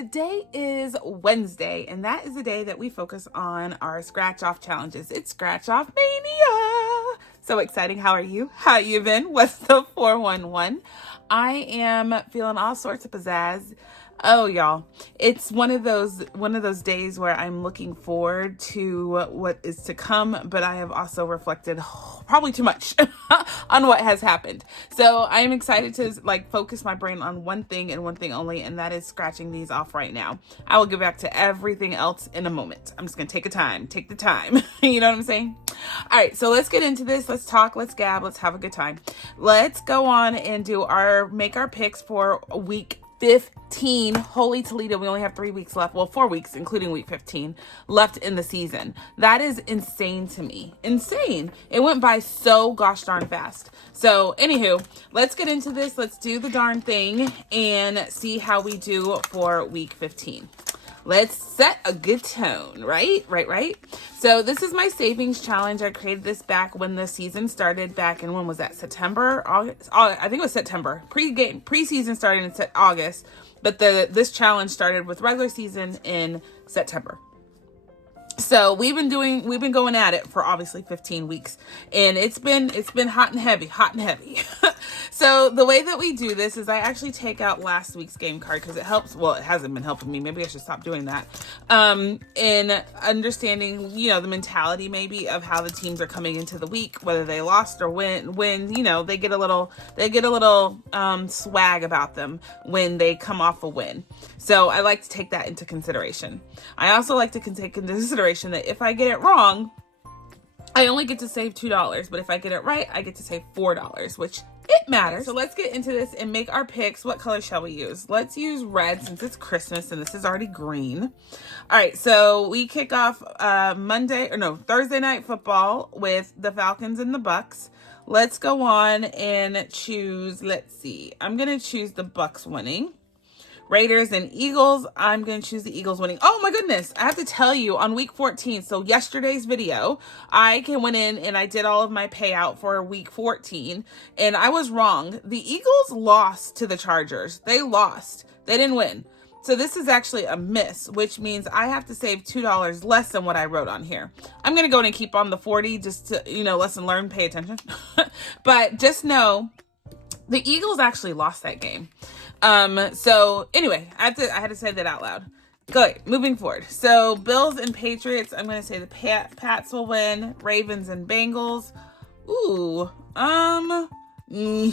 today is Wednesday, and that is the day that we focus on our scratch off challenges. It's scratch off mania. So exciting. How are you? How you been? What's the 411? I am feeling all sorts of pizzazz. Oh, y'all, it's one of those days where I'm looking forward to what is to come, but I have also reflected probably too much on what has happened. So I am excited to focus my brain on one thing and one thing only, and that is scratching these off right now. I will get back to everything else in a moment. I'm just going to take the time. You know what I'm saying? All right, so let's get into this. Let's talk, let's gab, let's have a good time. Let's go on and make our picks for week 15. Holy Toledo, we only have 3 weeks left. Well, 4 weeks, including week 15, left in the season. That is insane to me. Insane. It went by so gosh darn fast. So, anywho, let's get into this. Let's do the darn thing and see how we do for week 15. Let's set a good tone, right? So this is my savings challenge. I created this back when the season started back in, when was that? September? August? I think it was September. Preseason started in August, but this challenge started with regular season in September. So we've been going at it for obviously 15 weeks, and it's been hot and heavy. So the way that we do this is I actually take out last week's game card because it helps. Well, it hasn't been helping me. Maybe I should stop doing that. In understanding, the mentality maybe of how the teams are coming into the week, whether they lost or win, they get a little swag about them when they come off a win. So I like to take that into consideration. I also like to take into consideration that if I get it wrong, I only get to save $2, but if I get it right, I get to save $4, which it matters. So let's get into this and make our picks. What color shall we use? Let's use red since it's Christmas and this is already green. All right, so we kick off Thursday night football with the Falcons and the Bucks. Let's go on and choose, I'm going to choose the Bucks winning. Raiders and Eagles, I'm going to choose the Eagles winning. Oh my goodness, I have to tell you, on week 14, so yesterday's video, I went in and I did all of my payout for week 14, and I was wrong. The Eagles lost to the Chargers. They lost. They didn't win. So this is actually a miss, which means I have to save $2 less than what I wrote on here. I'm going to go in and keep on the 40 just to, lesson learned, pay attention. But just know, the Eagles actually lost that game. So anyway, I had to say that out loud. Good. Moving forward. So Bills and Patriots, I'm going to say the Pats will win. Ravens and Bengals. I'm going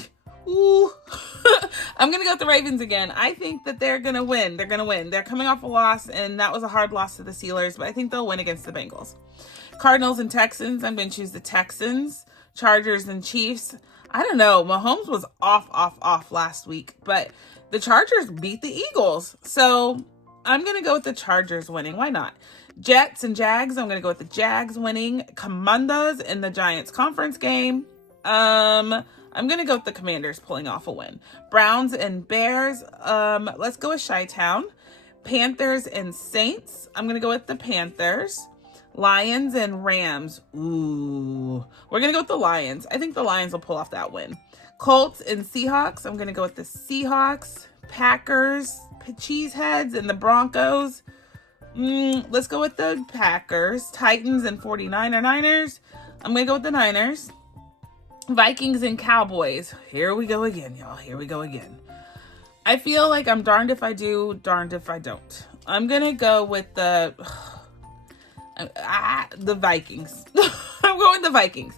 to go with the Ravens again. I think that they're going to win. They're coming off a loss, and that was a hard loss to the Steelers, but I think they'll win against the Bengals. Cardinals and Texans, I'm going to choose the Texans. Chargers and Chiefs. I don't know. Mahomes was off last week, but the Chargers beat the Eagles. So I'm going to go with the Chargers winning. Why not? Jets and Jags. I'm going to go with the Jags winning. Commanders in the Giants conference game. I'm going to go with the Commanders pulling off a win. Browns and Bears. Let's go with Chi-Town. Panthers and Saints. I'm going to go with the Panthers. Lions and Rams. We're going to go with the Lions. I think the Lions will pull off that win. Colts and Seahawks. I'm going to go with the Seahawks. Packers, Cheeseheads, and the Broncos. Let's go with the Packers. Titans and 49ers. I'm going to go with the Niners. Vikings and Cowboys. Here we go again, y'all. Here we go again. I feel like I'm darned if I do, darned if I don't. I'm going to go with the Vikings. I'm going with the Vikings.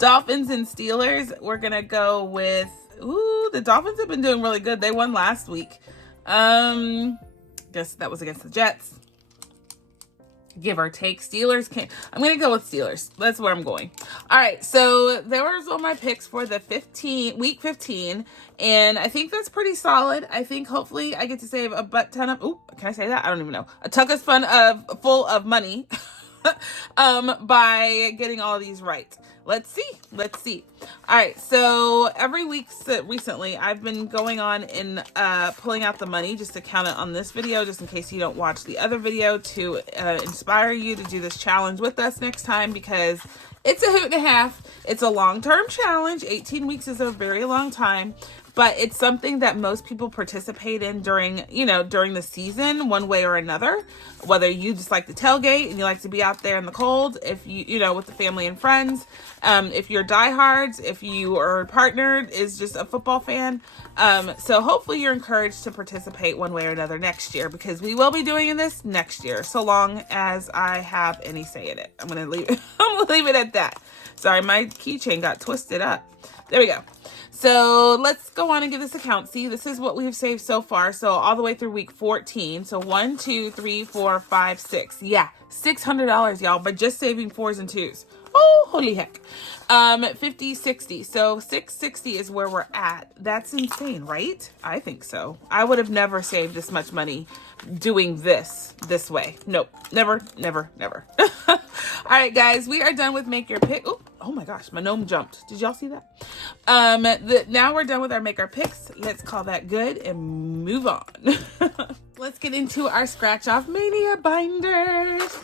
Dolphins and Steelers. We're going to go with, the Dolphins have been doing really good. They won last week. Guess that was against the Jets. Give or take. I'm going to go with Steelers. That's where I'm going. All right. So there was all my picks for the week 15. And I think that's pretty solid. I think hopefully I get to save a butt ton of, can I say that? I don't even know. A tuckus full of money. By getting all of these right. let's see. Let's see. All right. So every week recently, I've been going on and pulling out the money just to count it on this video, just in case you don't watch the other video, to inspire you to do this challenge with us next time, because it's a hoot and a half. It's a long-term challenge. 18 weeks is a very long time. But it's something that most people participate in during the season, one way or another. Whether you just like to tailgate and you like to be out there in the cold, if with the family and friends, if you're diehards, if you are partnered, is just a football fan. So hopefully you're encouraged to participate one way or another next year, because we will be doing this next year, so long as I have any say in it. I'm gonna leave it at that. Sorry, my keychain got twisted up. There we go. So let's go on and give this a count. See, this is what we've saved so far. So all the way through week 14. So 1, 2, 3, 4, 5, 6. Yeah, $600, y'all, but just saving 4s and 2s. Oh, holy heck. 50, 60. So 660 is where we're at. That's insane, right? I think so. I would have never saved this much money doing this way. Nope. Never, never, never. All right, guys, we are done with Make Your Pick. Oh my gosh, my gnome jumped. Did y'all see that? Now we're done with our Make Our Picks. Let's call that good and move on. Let's get into our Scratch Off Mania binders.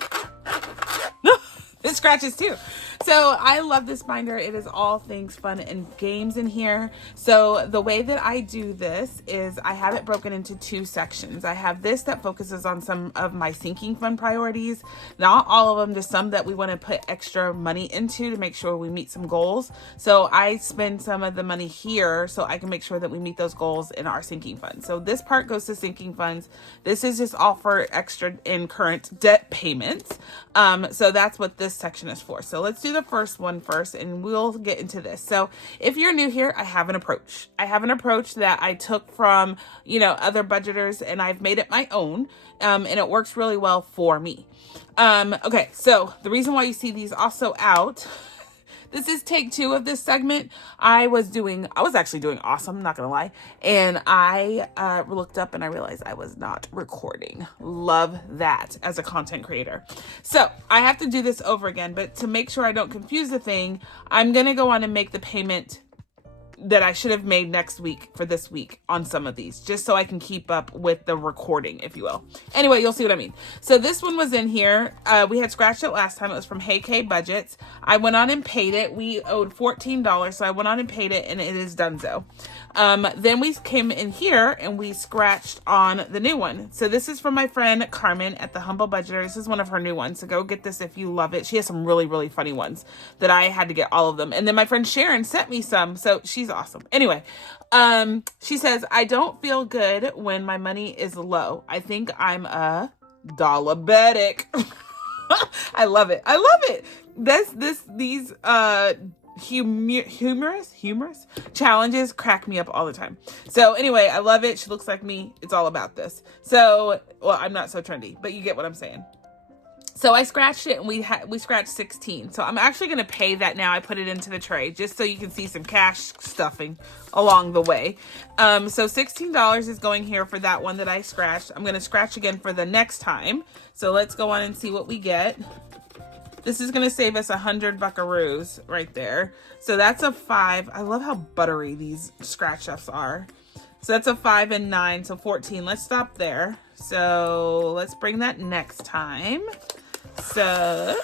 It scratches too. So I love this binder. It is all things fun and games in here. So the way that I do this is I have it broken into 2 sections. I have this that focuses on some of my sinking fund priorities. Not all of them, just some that we want to put extra money into to make sure we meet some goals. So I spend some of the money here so I can make sure that we meet those goals in our sinking fund. So this part goes to sinking funds. This is just all for extra and current debt payments. So that's what this section is for. So let's do the first one first and we'll get into this. So if you're new here, I have an approach. I have an approach that I took from, other budgeters, and I've made it my own. And it works really well for me. Okay. So the reason why you see these also out, this is take 2 of this segment. I was actually doing awesome, I'm not gonna lie. And I looked up and I realized I was not recording. Love that as a content creator. So I have to do this over again, but to make sure I don't confuse the thing, I'm gonna go on and make the payment that I should have made next week for this week on some of these, just so I can keep up with the recording, if you will. Anyway, you'll see what I mean. So this one was in here. We had scratched it last time. It was from KimmiesBudgets. I went on and paid it. We owed $14, so I went on and paid it, and it is donezo. Then we came in here and we scratched on the new one. So this is from my friend Carmen at the Humble Budgeter. This is one of her new ones. So go get this if you love it. She has some really, really funny ones that I had to get all of them. And then my friend Sharon sent me some. So she's awesome. Anyway, she says, I don't feel good when my money is low. I think I'm a diabetic. I love it. I love it. These humorous challenges crack me up all the time. So anyway, I love it. She looks like me. It's all about this. So, well, I'm not so trendy, but you get what I'm saying. So I scratched it and we scratched 16. So I'm actually going to pay that now. I put it into the tray just so you can see some cash stuffing along the way. So $16 is going here for that one that I scratched. I'm going to scratch again for the next time. So let's go on and see what we get. This is going to save us 100 buckaroos right there. So that's a 5. I love how buttery these scratch offs are. So that's a 5 and 9. So 14. Let's stop there. So let's bring that next time. So,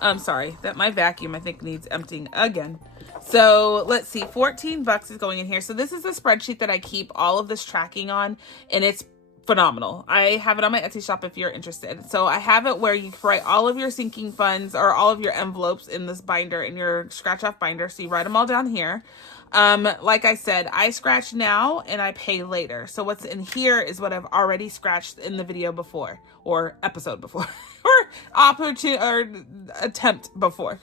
I'm sorry that my vacuum, I think, needs emptying again. So let's see, 14 bucks is going in here. So this is a spreadsheet that I keep all of this tracking on, and it's phenomenal. I have it on my Etsy shop if you're interested. So I have it where you write all of your sinking funds or all of your envelopes in this binder, in your scratch off binder. So you write them all down here. Like I said, I scratch now and I pay later. So what's in here is what I've already scratched in the video before, or episode before, or opportunity or attempt before.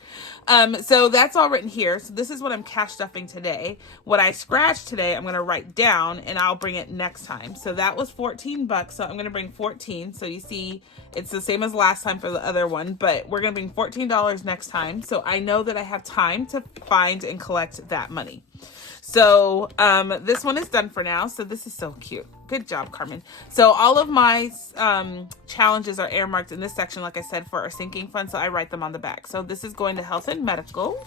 So that's all written here. So this is what I'm cash stuffing today. What I scratched today, I'm going to write down and I'll bring it next time. So that was 14 bucks. So I'm going to bring 14. So you see, it's the same as last time for the other one, but we're going to bring $14 next time. So I know that I have time to find and collect that money. So this one is done for now. So this is so cute. Good job, Carmen. So all of my challenges are earmarked in this section, like I said, for our sinking fund. So I write them on the back. So this is going to health and medical.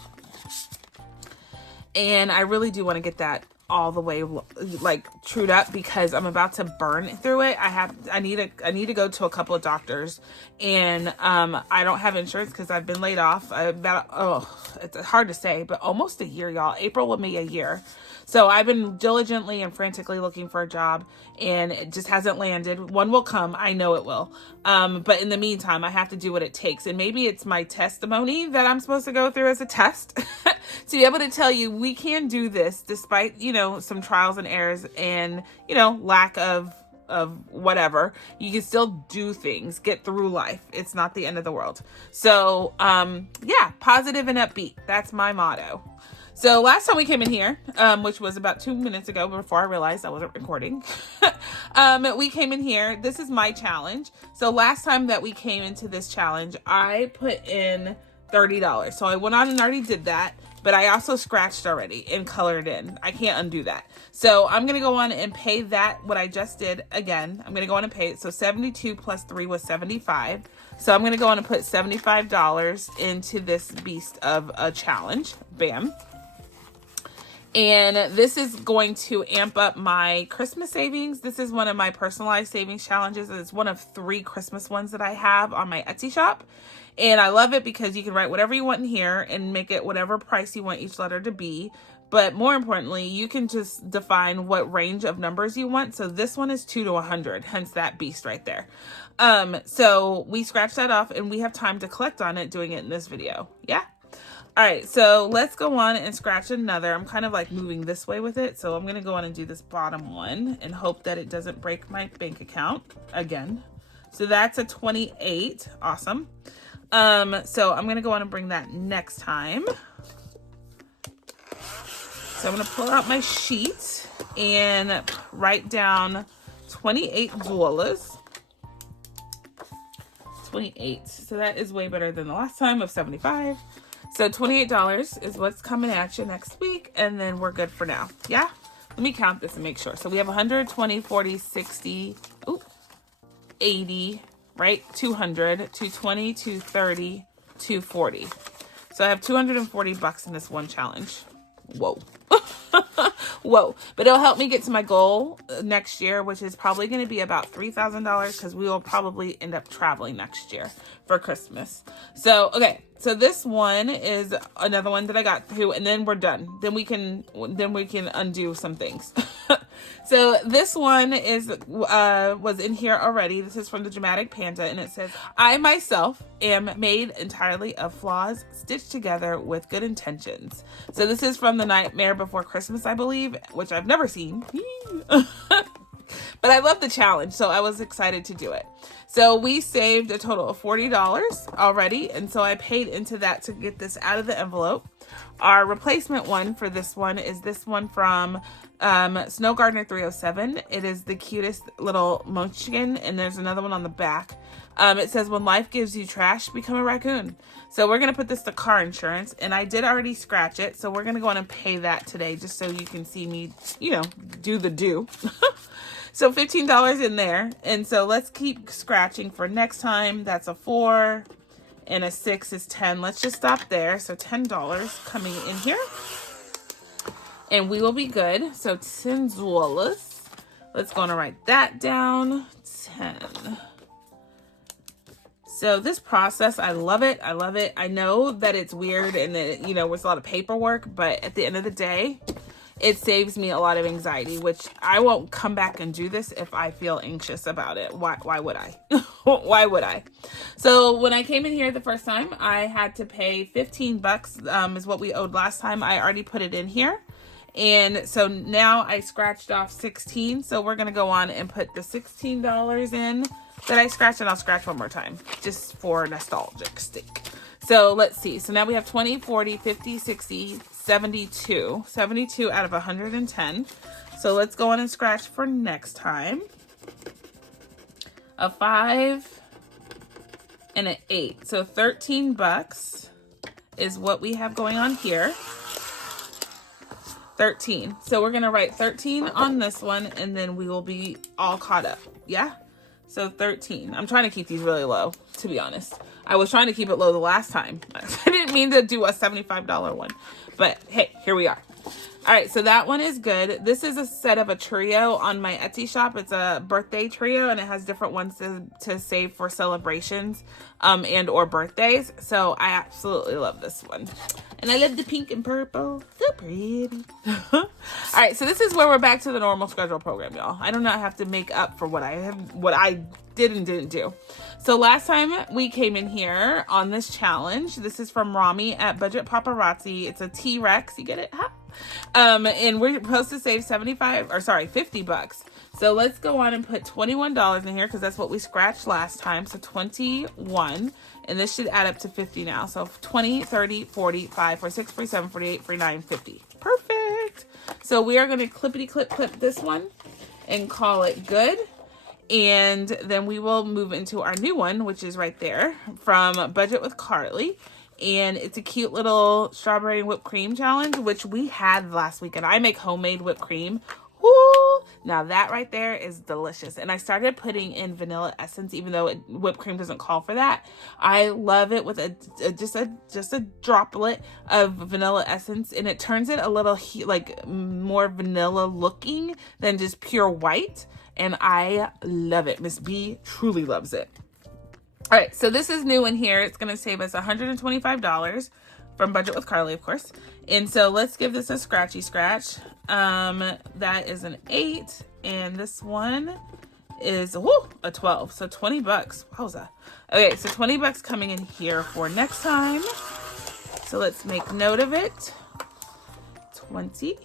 And I really do want to get that all the way like trued up because I'm about to burn through it. I need to go to a couple of doctors, and I don't have insurance because I've been laid off it's hard to say, but almost a year, y'all. April will be a year. So I've been diligently and frantically looking for a job, and it just hasn't landed. One will come. I know it will. But in the meantime, I have to do what it takes. And maybe it's my testimony that I'm supposed to go through as a test to be able to tell you we can do this despite, some trials and errors and, lack of whatever. You can still do things, get through life. It's not the end of the world. So, yeah, positive and upbeat. That's my motto. So last time we came in here, which was about 2 minutes ago before I realized I wasn't recording, we came in here. This is my challenge. So last time that we came into this challenge, I put in $30. So I went on and already did that, but I also scratched already and colored in. I can't undo that. So I'm going to go on and pay that, what I just did again. I'm going to go on and pay it. So 72 plus 3 was 75. So I'm going to go on and put $75 into this beast of a challenge. Bam. And this is going to amp up my Christmas savings. This is one of my personalized savings challenges. It's one of 3 Christmas ones that I have on my Etsy shop. And I love it because you can write whatever you want in here and make it whatever price you want each letter to be. But more importantly, you can just define what range of numbers you want. So this one is 2 to 100, hence that beast right there. So we scratch that off and we have time to collect on it doing it in this video. Yeah. All right, so let's go on and scratch another. I'm kind of like moving this way with it. So I'm going to go on and do this bottom one and hope that it doesn't break my bank account again. So that's a 28. Awesome. So I'm going to go on and bring that next time. So I'm going to pull out my sheet and write down $28. 28. So that is way better than the last time of 75. So $28 is what's coming at you next week, and then we're good for now. Yeah? Let me count this and make sure. So we have 100, 20, 40, 60, 80, right? 200, 220, 230, 240. So I have $240 in this one challenge. Whoa. Whoa. But it'll help me get to my goal next year, which is probably going to be about $3,000 because we will probably end up traveling next year for Christmas. So, okay. So this one is another one that I got through, and then we're done. Then we can undo some things. So this one was in here already. This is from the Dramatic Panda, and it says, I myself am made entirely of flaws stitched together with good intentions. So this is from The Nightmare Before Christmas, I believe, which I've never seen. But I love the challenge, so I was excited to do it. So we saved a total of $40 already, and so I paid into that to get this out of the envelope. Our replacement one for this one is this one from Snow Gardener 307. It is the cutest little munchkin, and there's another one on the back. It says, when life gives you trash, become a raccoon. So we're going to put this to car insurance, and I did already scratch it, so we're going to go on and pay that today just so you can see me, do the do. So $15 in there. And so let's keep scratching for next time. That's a 4 and a 6 is 10. Let's just stop there. So $10 coming in here. And we will be good. So $10. Let's go on and write that down. 10. So this process, I love it. I love it. I know that it's weird and that, it's a lot of paperwork, but at the end of the day, it saves me a lot of anxiety, which I won't come back and do this if I feel anxious about it. Why would I? Why would I? So when I came in here the first time, I had to pay $15 is what we owed last time. I already put it in here. And so now I scratched off 16. So we're going to go on and put the $16 in that I scratched, and I'll scratch one more time just for nostalgic sake. So let's see. So now we have 20, 40, 50, 60, 72. 72 out of 110. So let's go on and scratch for next time. A 5 and an 8. So $13 is what we have going on here. 13. So we're gonna write 13 on this one, and then we will be all caught up. Yeah? So 13. I'm trying to keep these really low, to be honest. I was trying to keep it low the last time. I didn't mean to do a $75 one, but hey, here we are. All right, so that one is good. This is a set of a trio on my Etsy shop. It's a birthday trio, and it has different ones to save for celebrations and or birthdays. So I absolutely love this one. And I love the pink and purple. So pretty. All right, so this is where we're back to the normal schedule program, y'all. I do not have to make up for what I did and didn't do. So last time we came in here on this challenge, this is from Rami at Budget Paparazzi. It's a T-Rex. You get it? Huh? And we're supposed to save 50 bucks. So let's go on and put $21 in here because that's what we scratched last time. So 21, and this should add up to 50 now. So 20, 30, 40, 5, 46, 47, 48, 49, 50. Perfect. So we are going to clippity clip this one and call it good. And then we will move into our new one, which is right there from Budget with Carly. And it's a cute little strawberry whipped cream challenge, which we had last week. And I make homemade whipped cream. Woo! Now that right there is delicious. And I started putting in vanilla essence, even though whipped cream doesn't call for that. I love it with just a droplet of vanilla essence, and it turns it a little like more vanilla looking than just pure white. And I love it. Miss B truly loves it. All right, so this is new in here. It's going to save us $125 from Budget with Carly, of course. And so let's give this a scratchy scratch. That is an 8, and this one is a 12. So 20 bucks. Wowza. Okay, so 20 bucks coming in here for next time. So let's make note of it. 20.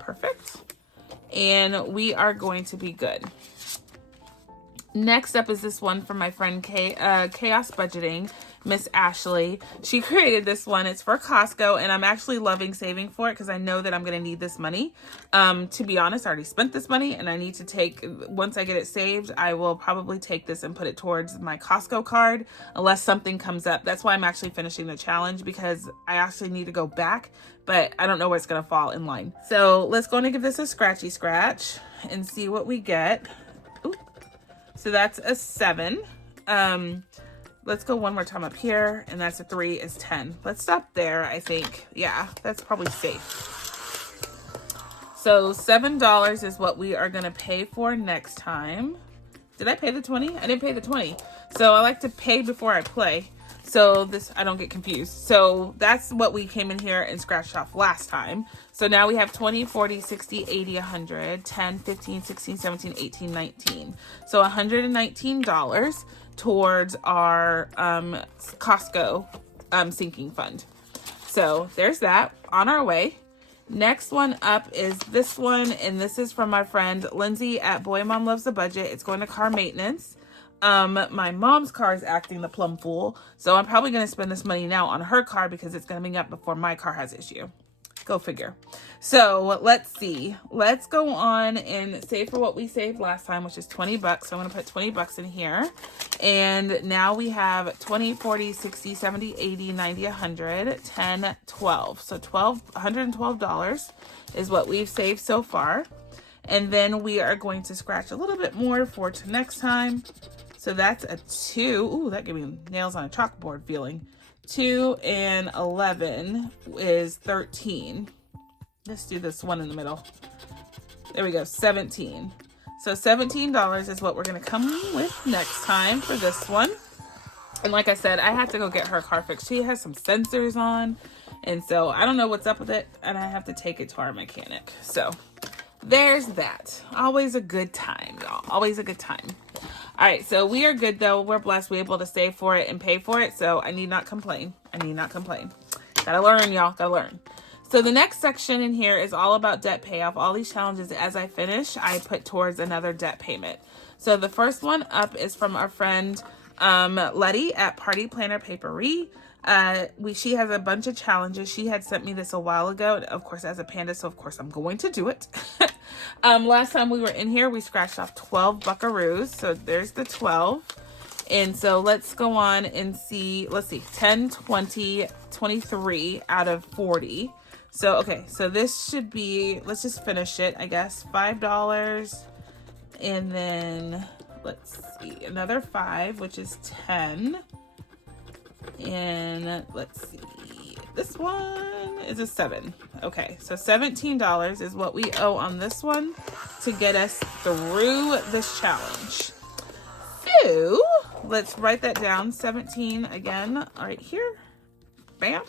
Perfect. And we are going to be good. Next up is this one from my friend Chaos Budgeting, Miss Ashley. She created this one. It's for Costco, and I'm actually loving saving for it because I know that I'm going to need this money. To be honest, I already spent this money, and I need to take, once I get it saved, I will probably take this and put it towards my Costco card unless something comes up. That's why I'm actually finishing the challenge, because I actually need to go back, but I don't know where it's going to fall in line. So let's go and give this a scratchy scratch and see what we get. Ooh. So that's a 7. Let's go one more time up here, and that's a 3 is 10. Let's stop there, I think. Yeah, that's probably safe. So $7 is what we are going to pay for next time. Did I pay the 20? I didn't pay the 20. So I like to pay before I play. So I don't get confused. So that's what we came in here and scratched off last time. So now we have 20, 40, 60, 80, 100, 10, 15, 16, 17, 18, 19. So $119 towards our Costco sinking fund. So there's that, on our way. Next one up is this one, and this is from my friend Lindsay at Boy Mom Loves the Budget. It's going to car maintenance. My mom's car is acting the plum fool, so I'm probably going to spend this money now on her car because it's coming up before my car has issue. Go figure. So let's see. Let's go on and save for what we saved last time, which is 20 bucks. So I'm going to put 20 bucks in here. And now we have 20, 40, 60, 70, 80, 90, 100, 10, 12. So $112 is what we've saved so far. And then we are going to scratch a little bit more for next time. So that's a 2. Ooh, that gave me nails on a chalkboard feeling. 2 and 11 is 13. Let's do this one in the middle. There we go, 17. So $17 is what we're going to come with next time for this one. And like I said, I had to go get her car fixed. She has some sensors on, and so I don't know what's up with it, and I have to take it to our mechanic. So there's that. Always a good time, y'all. Always a good time. All right, so we are good, though. We're blessed. We're able to save for it and pay for it, so I need not complain. I need not complain. Gotta learn, y'all. Gotta learn. So the next section in here is all about debt payoff. All these challenges, as I finish, I put towards another debt payment. So the first one up is from our friend Letty at Party Planner Papery. She has a bunch of challenges. She had sent me this a while ago, of course, as a panda, so of course I'm going to do it. Last time we were in here, we scratched off 12 buckaroos. So there's the 12. And so let's go on and see, let's see, 10, 20, 23 out of 40. So, okay, so this should be, let's just finish it, I guess. $5. And then, let's see, another 5, which is 10. And let's see, this one is a 7. Okay, so $17 is what we owe on this one to get us through this challenge. So let's write that down. 17 again, right here. Bam.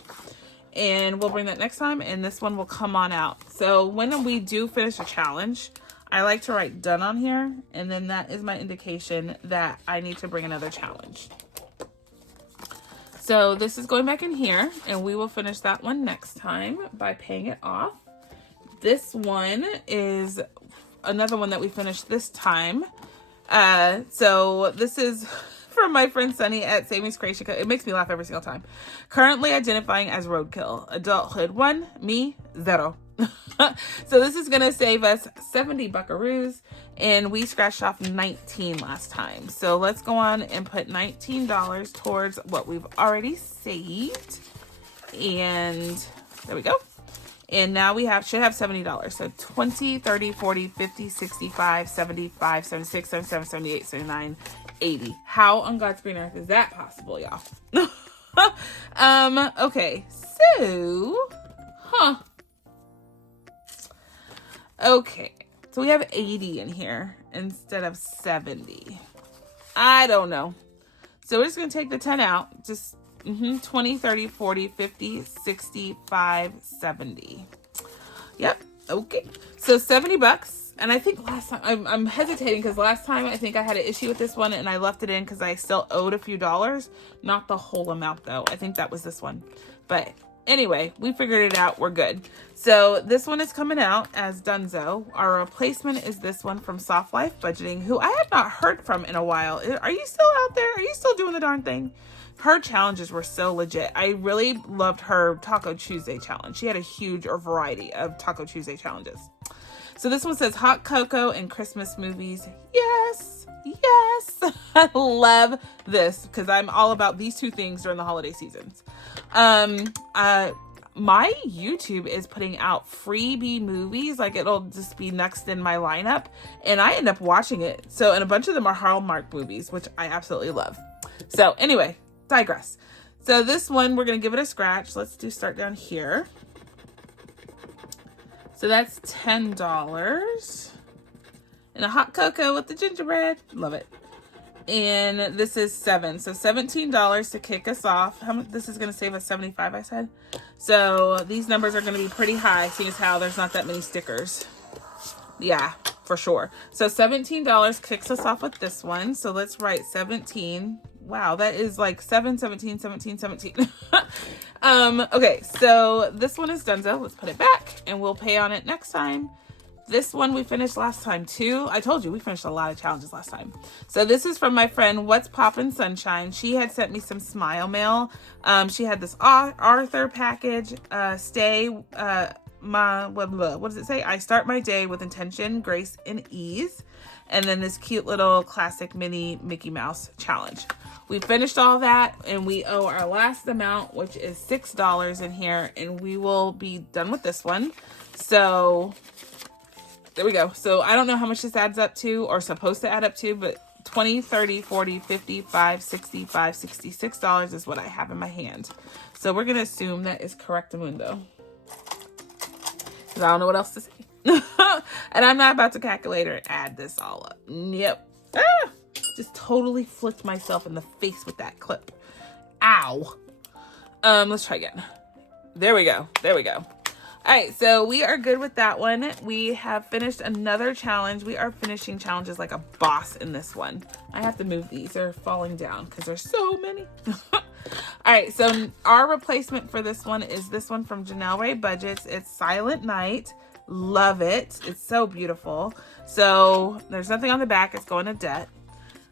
And we'll bring that next time, and this one will come on out. So when we do finish a challenge, I like to write done on here, and then that is my indication that I need to bring another challenge. So this is going back in here, and we will finish that one next time by paying it off. This one is another one that we finished this time. So this is from my friend Sunny at Savings Creation. It makes me laugh every single time. Currently identifying as roadkill. Adulthood 1, me 0. So this is gonna save us 70 buckaroos, and we scratched off 19 last time. So let's go on and put $19 towards what we've already saved. And there we go. And now we should have $70. So 20, 30, 40, 50, 65, 75, 76, 77, 78, 79, 80. How on God's green earth is that possible, y'all? Okay, so, okay, so we have 80 in here instead of 70. I don't know. So we're just going to take the 10 out. Just 20, 30, 40, 50, 65, 70. Yep. Okay. So 70 bucks. And I think last time, I'm hesitating because last time I think I had an issue with this one and I left it in because I still owed a few dollars. Not the whole amount though. I think that was this one. But anyway, we figured it out. We're good. So this one is coming out as Dunzo. Our replacement is this one from Soft Life Budgeting, who I have not heard from in a while. Are you still out there? Are you still doing the darn thing? Her challenges were so legit. I really loved her Taco Tuesday challenge. She had a huge variety of Taco Tuesday challenges. So this one says hot cocoa and Christmas movies. Yes, yes. I love this because I'm all about these two things during the holiday seasons. My YouTube is putting out freebie movies. Like it'll just be next in my lineup and I end up watching it. So, and a bunch of them are Hallmark movies, which I absolutely love. So anyway, digress. So this one, we're going to give it a scratch. Let's start down here. So that's $10. And a hot cocoa with the gingerbread. Love it. And this is 7. So $17 to kick us off. How much? This is going to save us 75, I said. So these numbers are going to be pretty high, seeing as how there's not that many stickers. Yeah, for sure. So $17 kicks us off with this one. So let's write 17. Wow, that is like 7, 17, 17, 17. Okay, so this one is Dunzo. Let's put it back and we'll pay on it next time. This one we finished last time too. I told you we finished a lot of challenges last time. So this is from my friend What's Poppin' Sunshine. She had sent me some smile mail. She had this Arthur package. What does it say? I start my day with intention, grace, and ease. And then this cute little classic mini Mickey Mouse challenge. We finished all that and we owe our last amount, which is $6 in here, and we will be done with this one. So there we go. So I don't know how much this adds up to or supposed to add up to, but 20, 30, 40, 55, 65, $66 is what I have in my hand. So we're going to assume that is correctamundo, because I don't know what else to say. And I'm not about to calculate or add this all up. Yep. Just totally flicked myself in the face with that clip. Ow. Let's try again. There we go. There we go. All right, so we are good with that one. We have finished another challenge. We are finishing challenges like a boss in this one. I have to move these. They're falling down because there's so many. All right, so our replacement for this one is this one from Janelle Ray Budgets. It's Silent Night. Love it. It's so beautiful. So there's nothing on the back. It's going to debt.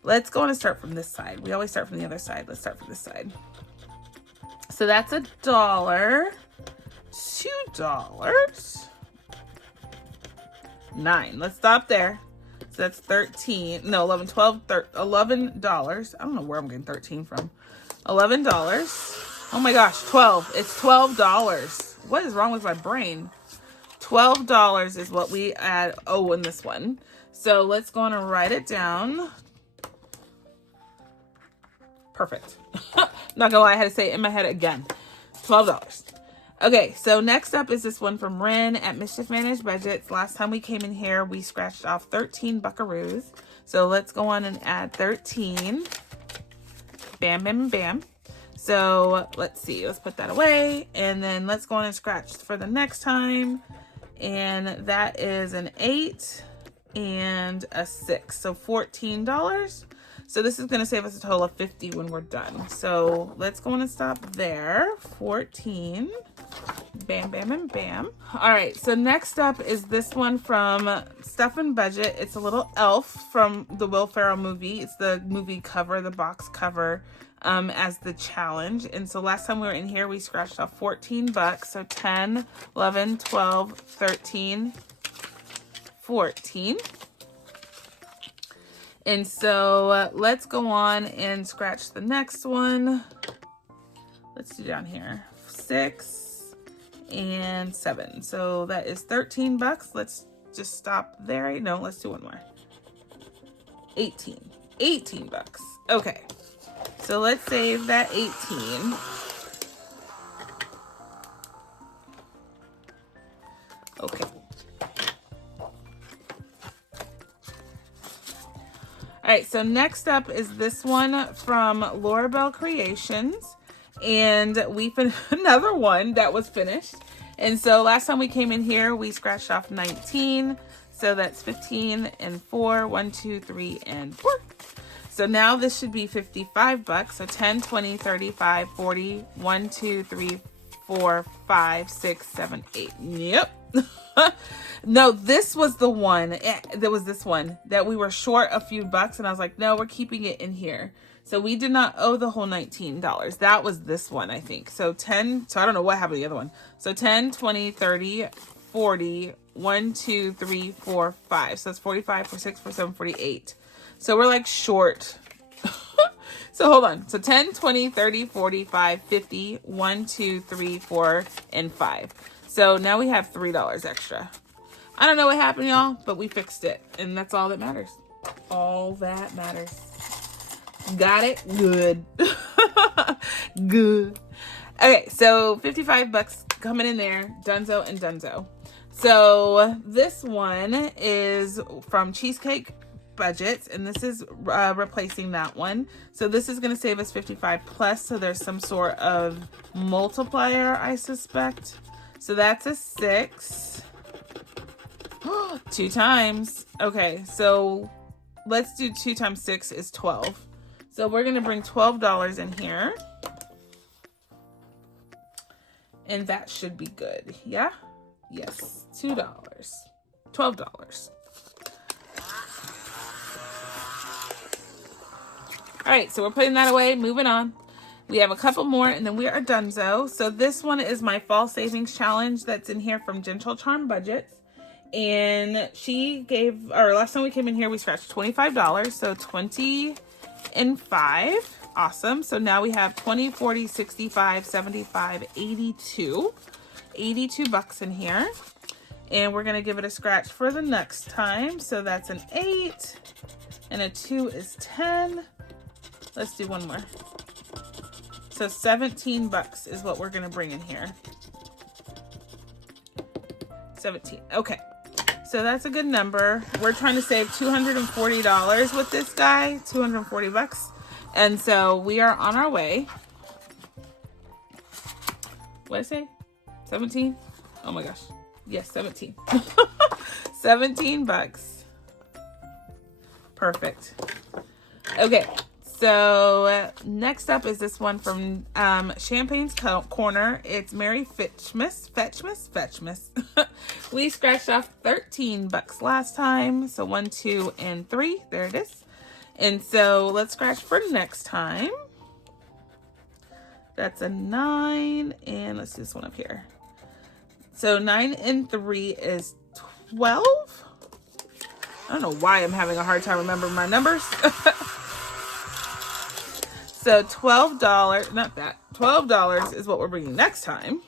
Let's go and start from this side. We always start from the other side. Let's start from this side. So that's $1, $2, 9. Let's stop there. So that's 13. No, 11, 12, $11. I don't know where I'm getting 13 from. $11. Oh my gosh, 12. It's $12. What is wrong with my brain? $12 is what we owe in this one. So let's go on and write it down. Perfect. Not gonna lie, I had to say it in my head again. $12. Okay, so next up is this one from Ren at Mischief Managed Budgets. Last time we came in here, we scratched off 13 buckaroos. So let's go on and add 13. Bam, bam, bam. So let's see, let's put that away. And then let's go on and scratch for the next time. And that is an 8 and a 6. So $14. So this is going to save us a total of 50 when we're done. So let's go on and stop there. 14. Bam, bam, and bam. All right, so next up is this one from Stuff and Budget. It's a little elf from the Will Ferrell movie. It's the movie cover, the box cover, as the challenge. And so last time we were in here, we scratched off 14 bucks. So 10, 11, 12, 13, 14. And so let's go on and scratch the next one. Let's do down here 6 and 7. So that is 13 bucks. Let's just stop there. No, let's do one more. 18 bucks. Okay. So let's save that 18. Okay. All right, so next up is this one from Laura Bell Creations, and we finished another one that was finished. And so last time we came in here, we scratched off 19. So that's 15 and 4, 1, 2, 3, and 4. So now this should be 55 bucks. So 10, 20, 35, 40, 1, 2, 3, 4, 5, 6, 7, 8. Yep. No, this was the one. There was this one that we were short a few bucks, and I was like, no, we're keeping it in here. So we did not owe the whole $19. That was this one, I think. So 10, so I don't know what happened to the other one. So 10, 20, 30, 40, 1, 2, 3, 4, 5. So that's 45, 46, 47, 48. So we're like short. So hold on. So 10, 20, 30, 45, 50, 1, 2, 3, 4, and 5. So now we have $3 extra. I don't know what happened, y'all, but we fixed it. And that's all that matters. All that matters. Got it? Good. Good. Okay, so 55 bucks coming in there. Dunzo and Dunzo. So this one is from Cheesecake Budgets, and this is replacing that one. So this is going to save us 55 plus. So there's some sort of multiplier, I suspect. So that's a 6. 2 times. Okay, so let's do 2 times 6 is 12. So we're going to bring $12 in here. And that should be good. Yeah? Yes. $2. $12. All right, so we're putting that away. Moving on. We have a couple more, and then we are donezo. So this one is my fall savings challenge that's in here from Gentle Charm Budgets. And she gave, or last time we came in here, we scratched $25. So 20 and 5. Awesome. So now we have 20, 40, 65, 75, 82. 82 bucks in here. And we're going to give it a scratch for the next time. So that's an 8. And a 2 is 10. Let's do one more. So 17 bucks is what we're going to bring in here. 17. Okay. So that's a good number. We're trying to save $240 with this guy. 240 bucks. And so we are on our way. What did I say? 17? Oh my gosh. Yes, 17. 17 bucks. Perfect. Okay. So next up is this one from Champagne's Corner. It's Mary Fetchmas. We scratched off 13 bucks last time. So 1, 2, and 3. There it is. And so let's scratch for next time. That's a 9. And let's do this one up here. So 9 and 3 is 12. I don't know why I'm having a hard time remembering my numbers. So $12, not that, $12 is what we're bringing next time.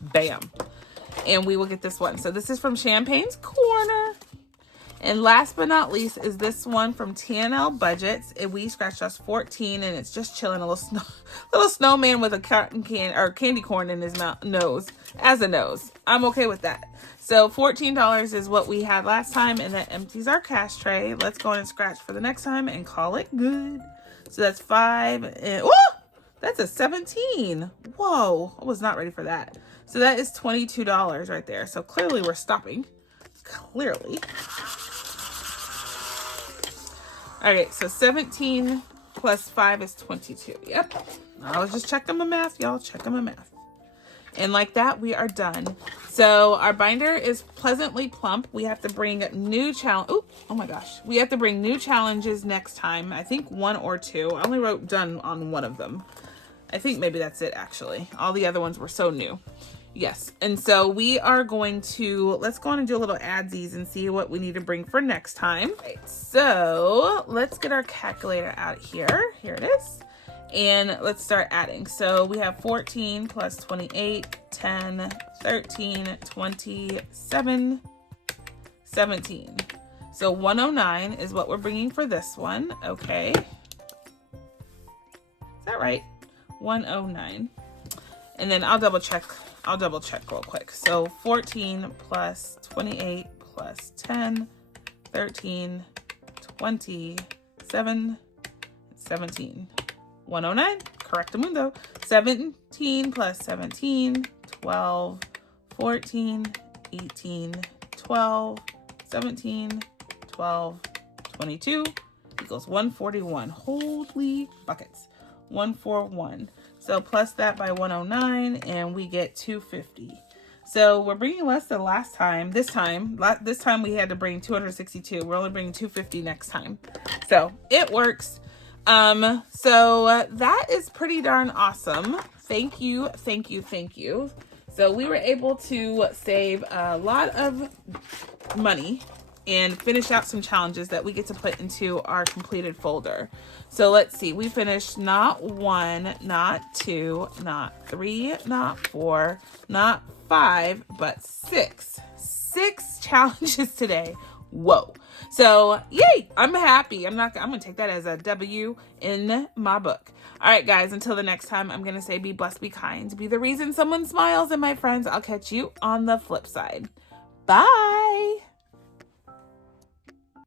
Bam. And we will get this one. So this is from Champagne's Corner. And last but not least is this one from KimmiesBudgets. And we scratched us 14, and it's just chilling, a little snowman with a cotton can or candy corn in his nose as a nose. I'm okay with that. So $14 is what we had last time, and that empties our cash tray. Let's go in and scratch for the next time and call it good. So that's 5 and oh, that's a 17. Whoa, I was not ready for that. So that is $22 right there. So clearly we're stopping. Clearly. Okay, so 17 plus 5 is 22. Yep. I was just checking my math, y'all. Checking my math. And like that, we are done. So our binder is pleasantly plump. We have to bring new challenge. Oh my gosh. We have to bring new challenges next time. I think 1 or 2. I only wrote done on one of them. I think maybe that's it, actually. All the other ones were so new. Yes. And so we are going to, let's go on and do a little adsies and see what we need to bring for next time. Right, so let's get our calculator out here. Here it is. And let's start adding. So we have 14 plus 28, 10, 13, 27, 17. So 109 is what we're bringing for this one. Okay. Is that right? 109. And then I'll double check real quick. So 14 plus 28 plus 10, 13, 27, 17. 109, correctamundo. 17 plus 17, 12, 14, 18, 12, 17, 12, 22 equals 141. Holy buckets. 141. So plus that by 109 and we get 250. So we're bringing less than last time. This time we had to bring 262. We're only bringing 250 next time. So it works. So that is pretty darn awesome. Thank you. So we were able to save a lot of money and finish out some challenges that we get to put into our completed folder. So let's see, we finished not 1, not 2, not 3, not 4, not 5, but 6. 6 challenges today. Whoa. So yay, I'm happy. I'm gonna take that as a W in my book. All right, guys, until the next time, I'm gonna say be blessed, be kind, be the reason someone smiles, and my friends, I'll catch you on the flip side. Bye.